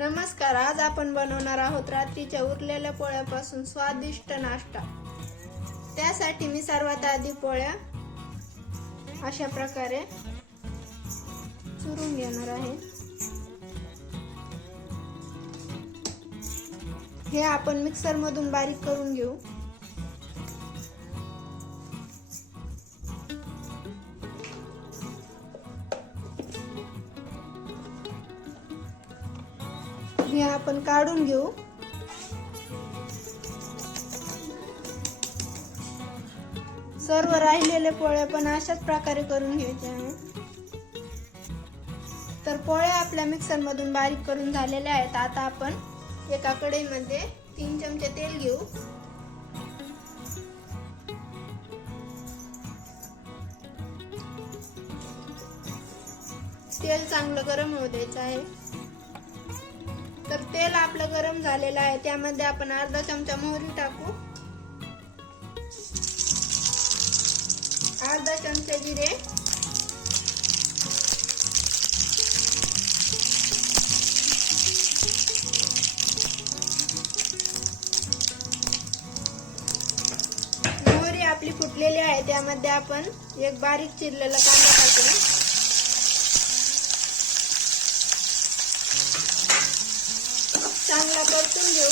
नमस्कार आज आपण बनवणार आहोत रात्रीच्या उरलेल्या पोळ्यापासून स्वादिष्ट नाश्ता. त्यासाठी मी सर्वात आधी पोळ्या अशा प्रकारे चुरून घेणार आहे. हे आपण मिक्सरमधून बारीक करून घेऊ. हे आपण काढून घेऊ. सर्व राहिलेले पोळ्या पण अशाच प्रकारे करून घ्यायचे आहे तर पोळ्या आपल्या मिक्सर मधून बारीक करून झालेल्या आहेत. आता आपण एका कढईमध्ये तीन चमचे तेल घेऊ. तेल चांगलं गरम होऊ द्यायचं आहे. तर तेल आपलं गरम झालेलं आहे. त्यामध्ये आपण अर्धा चमचा मोहरी टाकू. अर्धा चमचा जिरे. मोहरी आपली फुटलेली आहे. त्यामध्ये आपण एक बारीक चिरलेला कांदा टाकू. परतून घेऊ.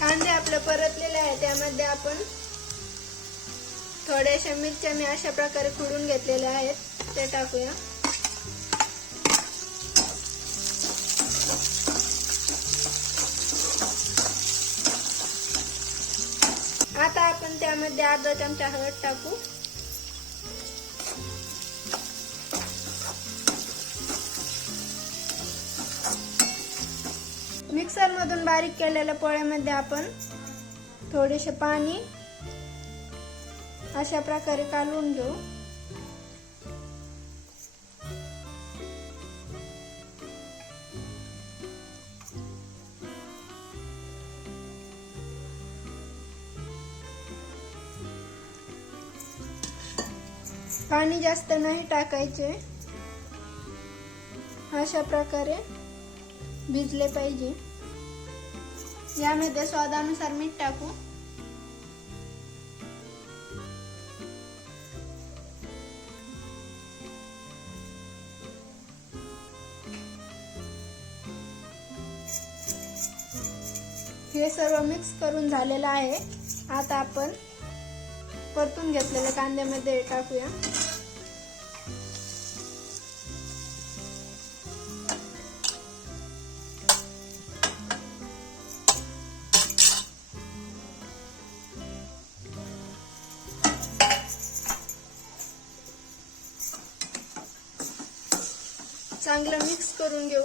कांदे आपले परतलेले आहे त्यामध्ये आपण थोड्याशा मिरच्या मी अशा प्रकारे खुडून घेतलेल्या आहेत. ते टाकूया आता आपण त्यामध्ये अर्धा चमचा हळद टाकू. मिक्सर मधून बारीक केलेल्या पोळ्यामध्ये आपण थोडेसे पाणी अशा प्रकारे कालवून घेऊ. पाणी जास्त नाही टाकायचे. अशा प्रकारे भिजले पाहिजे. यामध्ये स्वादानुसार मीठ टाकू. हे सर्व मिक्स करून झालेलं आहे. आता आपण परतून घेतलेल्या कांद्यामध्ये टाकूया. चांगलं मिक्स करून घेऊ.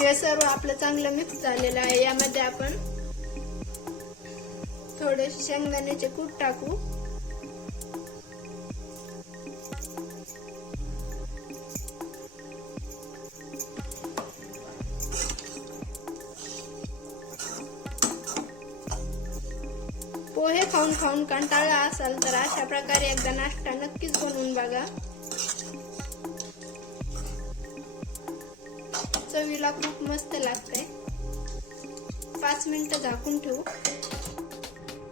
हे सर्व आपलं चांगलं मिक्स झालेलं आहे. यामध्ये आपण थोडेसे शेंगदाण्याचे कूट टाकू. पोहे खाऊन खाऊन कंटाळा असाल तर अशा प्रकारे एकदा नाश्ता नक्कीच बनवून बघा. चवीला खूप मस्त लागतंय. पाच मिनिटं झाकून ठेवू.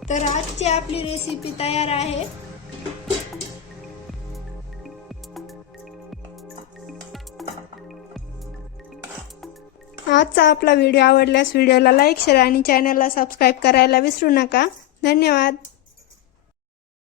तर आजची आपली रेसिपी तयार आहे. आजचा आपला व्हिडिओ आवडल्यास व्हिडिओला लाईक शेअर आणि चॅनलला सबस्क्राईब करायला विसरू नका. धन्यवाद.